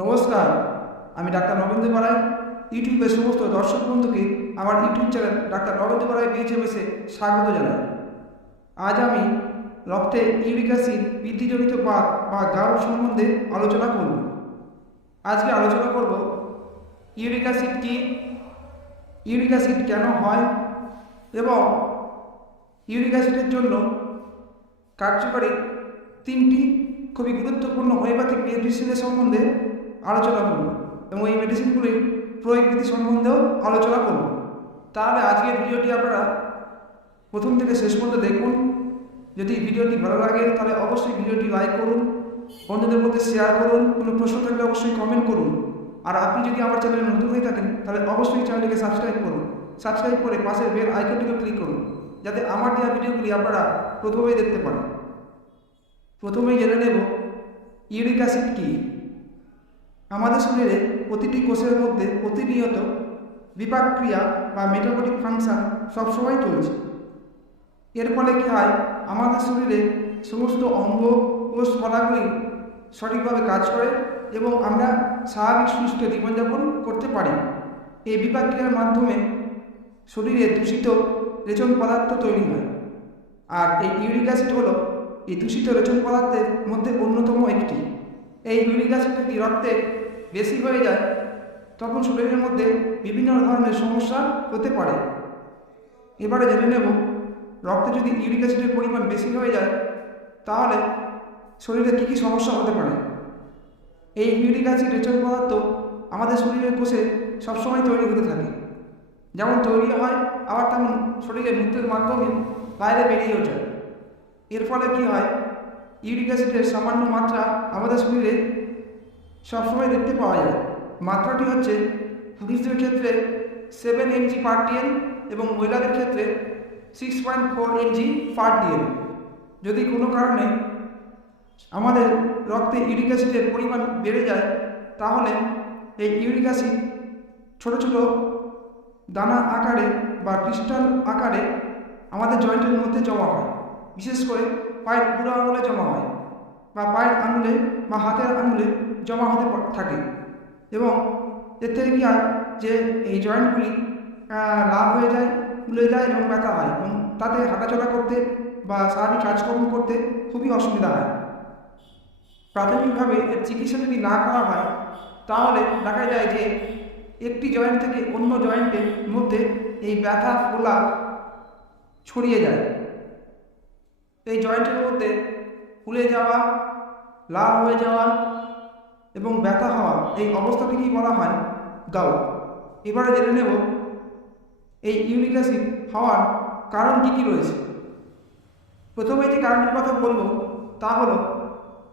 নমস্কার, আমি ডাক্তার নবেন্দ্র বরাই ইউটিউবের সমস্ত দর্শক বন্ধুকে আমার YouTube channel doctor Nabendra Borai বিএইচএমএসে স্বাগত জানাই। আজ আমি রক্তে ইউরিক অ্যাসিড বৃদ্ধিজনিত পাত বা গাও সম্বন্ধে আলোচনা করব। আজকে আলোচনা করব ইউরিক অ্যাসিড কী, ইউরিক অ্যাসিড কেন হয় এবং ইউরিক অ্যাসিডের জন্য কার্যকরী তিনটি খুবই গুরুত্বপূর্ণ হোমিওপ্যাথিক মেডিসিনের সম্বন্ধে আলোচনা করব এবং এই মেডিসিনগুলির প্রয়োগবিধি সম্বন্ধেও আলোচনা করব। তাহলে আজকের ভিডিওটি আপনারা প্রথম থেকে শেষ পর্যন্ত দেখুন। যদি ভিডিওটি ভালো লাগে, তাহলে অবশ্যই ভিডিওটি লাইক করুন, বন্ধুদের মধ্যে শেয়ার করুন, কোনো প্রশ্ন থাকলে অবশ্যই কমেন্ট করুন। আর আপনি যদি আমার চ্যানেলে নতুন হয়ে থাকেন, তাহলে অবশ্যই চ্যানেলটিকে সাবস্ক্রাইব করুন। সাবস্ক্রাইব করে পাশের বেল আইকনটিকে ক্লিক করুন, যাতে আমার দেওয়া ভিডিওগুলি আপনারা প্রথমেই দেখতে পান প্রথমেই জেনে নেব ইউরিক অ্যাসিড কী? আমাদের শরীরে প্রতিটি কোষের মধ্যে প্রতিনিয়ত বিপাক ক্রিয়া বা মেটাবলিক ফাংশন সবসময় চলছে। এর ফলে কী হয়? আমাদের শরীরে সমস্ত অঙ্গ ও স্থলাগুলি সঠিকভাবে কাজ করে এবং আমরা স্বাভাবিক সুস্থ জীবনযাপন করতে পারি। এই বিপাক ক্রিয়ার মাধ্যমে শরীরে দূষিত রেচন পদার্থ তৈরি হয়। আর এই ইউরিক অ্যাসিড হলো এই দূষিত রেচন পদার্থের মধ্যে অন্যতম একটি। এই ইউরিক অ্যাসিড যদি রক্তে বেশি হয়ে যায়? তখন শরীরের মধ্যে বিভিন্ন ধরনের সমস্যা হতে পারে। এবারে জেনে নেব, রক্তে যদি ইউরিক অ্যাসিডের পরিমাণ বেশি হয়ে যায়, তাহলে শরীরে কী কী সমস্যা হতে পারে? এই ইউরিক অ্যাসিড রেচন পদার্থ আমাদের শরীরের কোষে সবসময় তৈরি হতে থাকে। যেমন তৈরি হয়, আবার তেমন শরীরের মৃত্যুর মাধ্যমে বাইরে বেরিয়েও যায়। এর ফলে কী হয়? ইউরিক অ্যাসিডের সামান্য মাত্রা আমাদের শরীরে সবসময় দেখতে পাওয়া যায়। মাত্রাটি হচ্ছে পুরুষদের ক্ষেত্রে সেভেন এমজি পার ডিএন এবং মহিলাদের ক্ষেত্রে six point four mg per dL যদি কোনো কারণে আমাদের রক্তে ইউরিক অ্যাসিডের পরিমাণ বেড়ে যায়, তাহলে এই ইউরিক অ্যাসিড ছোটো ছোটো দানা আকারে বা ক্রিস্টাল আকারে আমাদের জয়েন্টের মধ্যে জমা হয়। বিশেষ করে পায়ের বুড়ো আঙুলে জমা হয় বা পায়ের আঙুলে বা হাতের আঙুলে জমা হতে থাকে। এবং এর থেকে কী হয় যে এই জয়েন্টগুলি লাভ হয়ে যায় ফুলে যায় এবং ব্যথা হয় এবং তাতে হাঁটাচলা করতে বা স্বাভাবিক কাজকর্ম করতে খুবই অসুবিধা হয়। প্রাথমিকভাবে এর চিকিৎসা যদি না করা হয়, তাহলে দেখা যায় যে একটি জয়েন্ট থেকে অন্য জয়েন্টের মধ্যে এই ব্যথা ফোলা ছড়িয়ে যায়। এই জয়েন্টের মধ্যে ফুলে যাওয়া, লাল হয়ে যাওয়া এবং ব্যথা হওয়া, এই অবস্থাটিকেই বলা হয় গাউ এবারে জেনে নেব এই ইউরিক হওয়ার কারণ কী কী রয়েছে। প্রথমে যে কারণটির কথা বলব তা হলো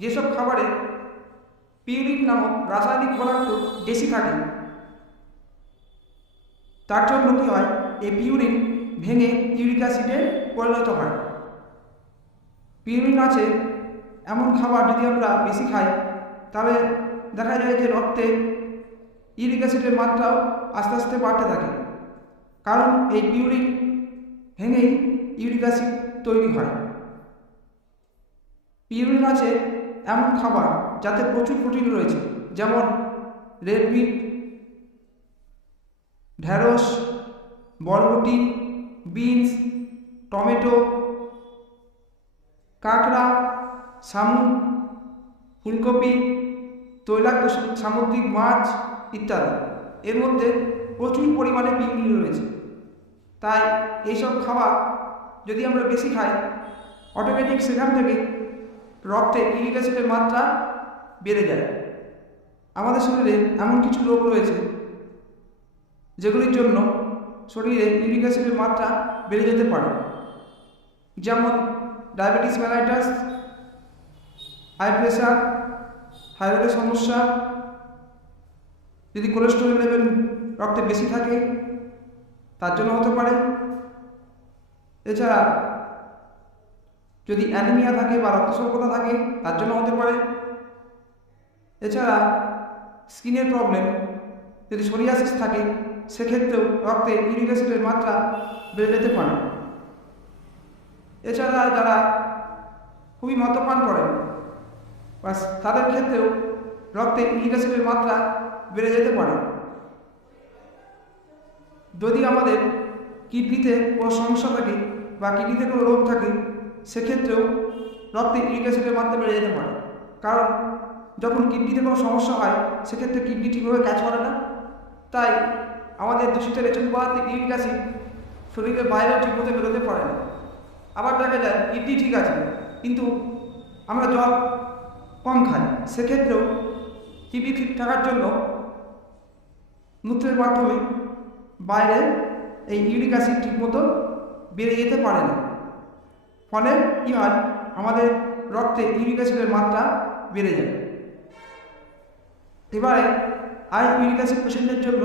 যেসব খাবারে পিউরিন নামক রাসায়নিক পদার্থ বেশি থাকে তার জন্য কী হয়? এই পিউরিন ভেঙে ইউরিক অ্যাসিডে পরিণত হয়। পিউরিন আছে, এমন খাবার যদি আমরা বেশি খাই, তাহলে দেখা যায় যে রক্তে ইউরিক অ্যাসিডের মাত্রাও আস্তে আস্তে বাড়তে থাকে। কারণ এই পিউরিন ভেঙেই ইউরিক অ্যাসিড তৈরি হয়। পিউরিন আছে এমন খাবার যাতে প্রচুর প্রোটিন রয়েছে, যেমন রেড মিট ঢ্যাঁড়স বরবটি বিনস টমেটো কাঁকড়া, শামুক, ফুলকপি, তৈলাক্ত সামুদ্রিক মাছ ইত্যাদি। এর মধ্যে প্রচুর পরিমাণে পিউরিন রয়েছে। তাই এইসব খাবার যদি আমরা বেশি খাই অটোমেটিক সেখান থেকে রক্তে অ্যাসিডের মাত্রা বেড়ে যায়। আমাদের শরীরে এমন কিছু রোগ রয়েছে, যেগুলির জন্য শরীরে অ্যাসিডের মাত্রা বেড়ে যেতে পারে। যেমন ডায়াবেটিস মেলাইটাস, হাই প্রেশার থাইরয়েডের সমস্যা, যদি কোলেস্টেরল লেভেল রক্তে বেশি থাকে, তার জন্য হতে পারে। এছাড়া যদি অ্যানিমিয়া থাকে বা রক্ত রক্তস্বল্পতা থাকে, তার জন্য হতে পারে। এছাড়া স্কিনের প্রবলেম, যদি সোরিয়াসিস থাকে, সেক্ষেত্রেও রক্তে ইউরিক অ্যাসিডের মাত্রা বেড়ে যেতে পারে। এছাড়া যারা খুবই মদ্যপান করেন বা তাদের ক্ষেত্রেও রক্তে ইউরিক মাত্রা বেড়ে যেতে পারে। যদি আমাদের কিডনিতে কোনো সমস্যা থাকে বা কিডনিতে কোনো রোগ থাকে, সেক্ষেত্রেও রক্তে ইউরিক মাত্রা বেড়ে যেতে পারে। কারণ যখন কিডনিতে কোনো সমস্যা হয়, সেক্ষেত্রে কিডনি ঠিকভাবে কাজ করে না। তাই আমাদের দূষিত রেচন পদার্থে ইউরিক অ্যাসিড শরীরের বাইরেও ঠিকমতো বেরোতে পারে না। আবার দেখা যায় কিডনি ঠিক আছে, কিন্তু আমরা জল কম খাই। সেক্ষেত্রেও কিডনি ঠিক থাকার জন্য মূত্রের মাধ্যমে বাইরে এই ইউরিক অ্যাসিড ঠিকমতো বেড়ে যেতে পারে না। ফলে কী হয়? আমাদের রক্তে ইউরিক অ্যাসিডের মাত্রা বেড়ে যায়। এবারে আই ইউরিক অ্যাসিড পেশেন্টের জন্য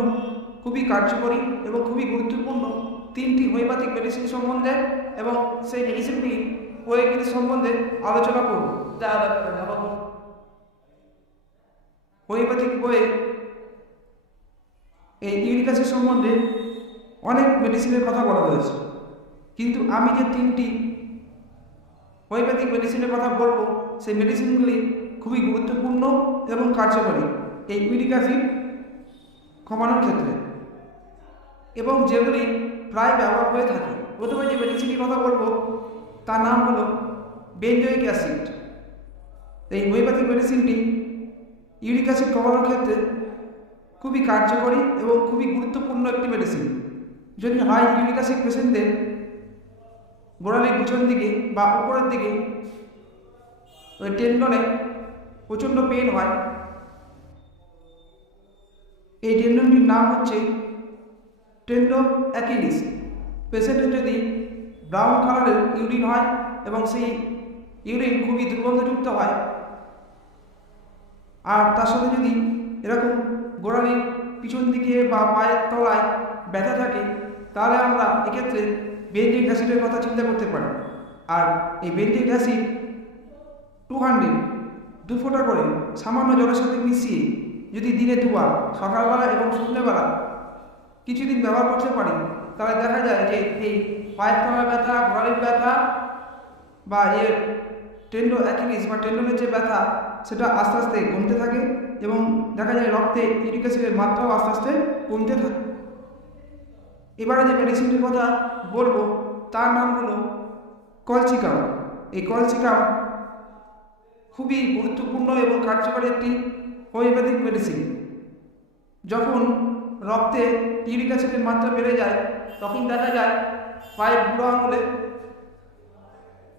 খুবই কার্যকরী এবং খুবই গুরুত্বপূর্ণ তিনটি হোমিওপ্যাথিক মেডিসিন সম্বন্ধে এবং সেই মেডিসিনটি প্রয়োগগুলি সম্বন্ধে আলোচনা করব। যা হোমিওপ্যাথিক বইয়ে এই ইউরিক সম্বন্ধে অনেক মেডিসিনের কথা বলা হয়েছে। কিন্তু আমি যে তিনটি হোমিওপ্যাথিক মেডিসিনের কথা বলব, সেই মেডিসিনগুলি খুবই গুরুত্বপূর্ণ এবং কার্যকরী এই ইউরিক কমানোর ক্ষেত্রে। এবং যেগুলি প্রায় ব্যবহার হয়ে থাকে। প্রথমে যে মেডিসিনটির কথা বলব, তার নাম হলো বেঞ্জয়িক অ্যাসিড এই হোমিওপ্যাথিক মেডিসিনটি ইউরিক অ্যাসিড কমানোর ক্ষেত্রে খুবই কার্যকরী এবং খুবই গুরুত্বপূর্ণ একটি মেডিসিন যদি হাই ইউরিক অ্যাসিড পেশেন্টদের গোড়ালির পিছন দিকে বা উপরের দিকে, ওই টেন্ডনে প্রচণ্ড পেন হয়। এই টেন্ডনটির নাম হচ্ছে টেন্ডো অ্যাকিলিস পেশেন্টের যদি ব্রাউন কালারের ইউরিন হয় এবং সেই ইউরিন খুবই দুর্গন্ধযুক্ত হয়, আর তার সাথে যদি এরকম গোড়ালির পিছন দিকে বা পায়ের তলায় ব্যথা থাকে, তাহলে আমরা এক্ষেত্রে বেঞ্জিক অ্যাসিডের কথা চিন্তা করতে পারি। আর এই বেঞ্জিক অ্যাসিড টু হান্ড্রেড দু ফোঁটা করে সামান্য জলের সাথে মিশিয়ে যদি দিনে দুবার, সকালবেলা এবং সন্ধ্যেবেলা কিছুদিন ব্যবহার করতে পারি তাহলে দেখা যায় যে এই পায়ের তলার ব্যথা ঘরের ব্যথা বা এর টেন্ডো অ্যাকিলিস বা টেন্ডনের যে ব্যথা, সেটা আস্তে আস্তে কমতে থাকে এবং দেখা যায় রক্তে ইউরিক অ্যাসিডের মাত্রাও আস্তে আস্তে কমতে থাকে। এবারে যে মেডিসিনটির কথা বলব, তার নাম হলো কলচিকাম এই কলচিকাম খুবই গুরুত্বপূর্ণ এবং কার্যকরী একটি হোমিওপ্যাথিক মেডিসিন যখন রক্তে ইউরিক অ্যাসিডের মাত্রা বেড়ে যায় তখন দেখা যায় পায়ের বুড়ো আঙুলে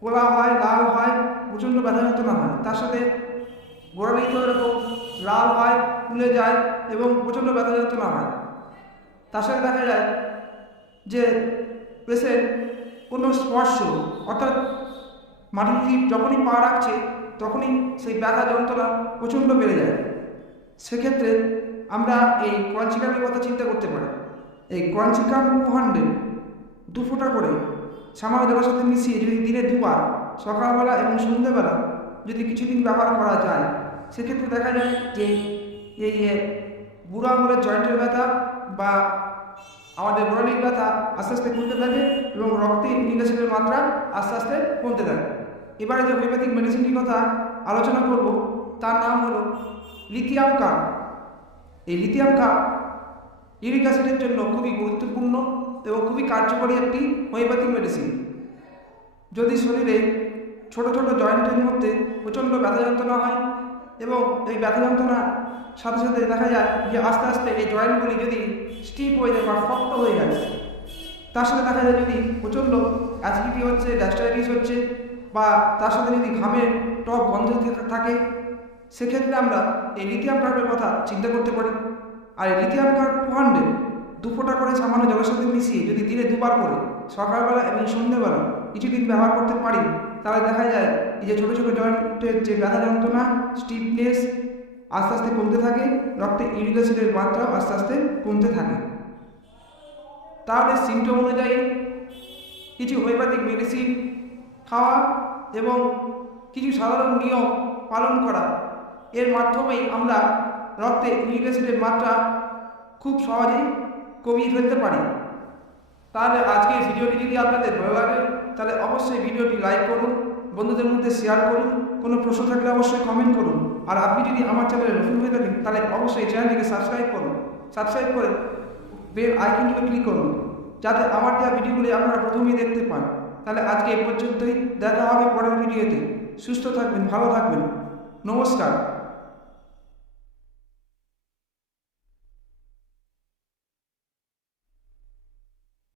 পোলা হয়, লাল হয়, প্রচণ্ড ব্যথা যন্ত্রণা হয়। তার সাথে গোড়ালিতেও এরকম লাল হয়, ফুলে যায় এবং প্রচণ্ড ব্যথা যন্ত্রণা হয়। তার সাথে দেখা যায় যে পেশেন্ট কোনো স্পর্শ, অর্থাৎ মাটিতে যখনই পা রাখছে, তখনই সেই ব্যথা যন্ত্রণা প্রচণ্ড বেড়ে যায়। সেক্ষেত্রে আমরা এই কনচিকামের কথা চিন্তা করতে পারি। এই কনচিকাম টু হান্ড্রেড দু ফোঁটা করে সামান্য জলের সাথে মিশিয়ে যদি দিনে দুবার, সকালবেলা এবং সন্ধ্যেবেলা যদি কিছুদিন ব্যবহার করা যায়, সেক্ষেত্রে দেখা যায় যে এই বুড়ো আঙুলের জয়েন্টের ব্যথা বা আমাদের গোড়ালির ব্যথা আস্তে আস্তে কমতে থাকে এবং রক্তে ইউরিক মাত্রা আস্তে আস্তে কমতে থাকে। এবারে যে হোমিওপ্যাথিক মেডিসিনটির কথা আলোচনা করব, তার নাম হলো লিথিয়াম কাপ এই লিথিয়াম কাপ ইউরিক অ্যাসিডের জন্য খুবই গুরুত্বপূর্ণ এবং খুবই কার্যকরী একটি হোমিওপ্যাথিক মেডিসিন যদি শরীরে ছোট ছোট জয়েন্টের মধ্যে প্রচণ্ড ব্যথা যন্ত্রণা হয় এবং এই ব্যথা যন্ত্রণার সাথে সাথে দেখা যায় যে আস্তে আস্তে এই জয়েন্টগুলি যদি স্টিপ হয়ে যায় বা শক্ত হয়ে যায়, তার সাথে দেখা যায় যদি প্রচণ্ড অ্যাসিডিটি হচ্ছে গ্যাস্ট্রাইটিস হচ্ছে বা তার সাথে যদি ঘামের টক গন্ধ থাকে, সেক্ষেত্রে আমরা এই লিথিয়াম কার্ডের কথা চিন্তা করতে পারি। আর এই লিথিয়াম কার্ড টু হান্ড্রেড দু করে সামান্য জলের সাথে মিশিয়ে যদি দিনে দুবার করে, সকালবেলা এবং সন্ধ্যেবেলা কিছুদিন ব্যবহার করতে পারি, তাহলে দেখা যায় এই যে ছোটো ছোটো জয়েন্টের যে ব্যথা যন্ত্রণা, স্টিফনেস আস্তে আস্তে কমতে থাকে, রক্তে ইউরিক মাত্রাও আস্তে আস্তে কমতে থাকে। তাহলে সিমটম অনুযায়ী কিছু হোমিওপ্যাথিক মেডিসিন খাওয়া এবং কিছু সাধারণ নিয়ম পালন করা, এর মাধ্যমেই আমরা রক্তে ইউরিক মাত্রা খুব সহজেই কমিয়ে ফেলতে পারি। তাহলে আজকে ভিডিওটি যদি আপনাদের ভালো লাগে, তাহলে অবশ্যই ভিডিওটি লাইক করুন, বন্ধুদের মধ্যে শেয়ার করুন, কোনো প্রশ্ন থাকলে অবশ্যই কমেন্ট করুন। আর আপনি যদি আমার চ্যানেলে নতুন হয়ে থাকেন, তাহলে অবশ্যই চ্যানেলটিকে সাবস্ক্রাইব করুন। সাবস্ক্রাইব করে বেল আইকনটিকে ক্লিক করুন, যাতে আমার দেওয়া ভিডিওগুলি আপনারা প্রথমেই দেখতে পান। তাহলে আজকে এই পর্যন্তই, দেখা হবে পরের ভিডিওতে সুস্থ থাকবেন, ভালো থাকবেন। নমস্কার।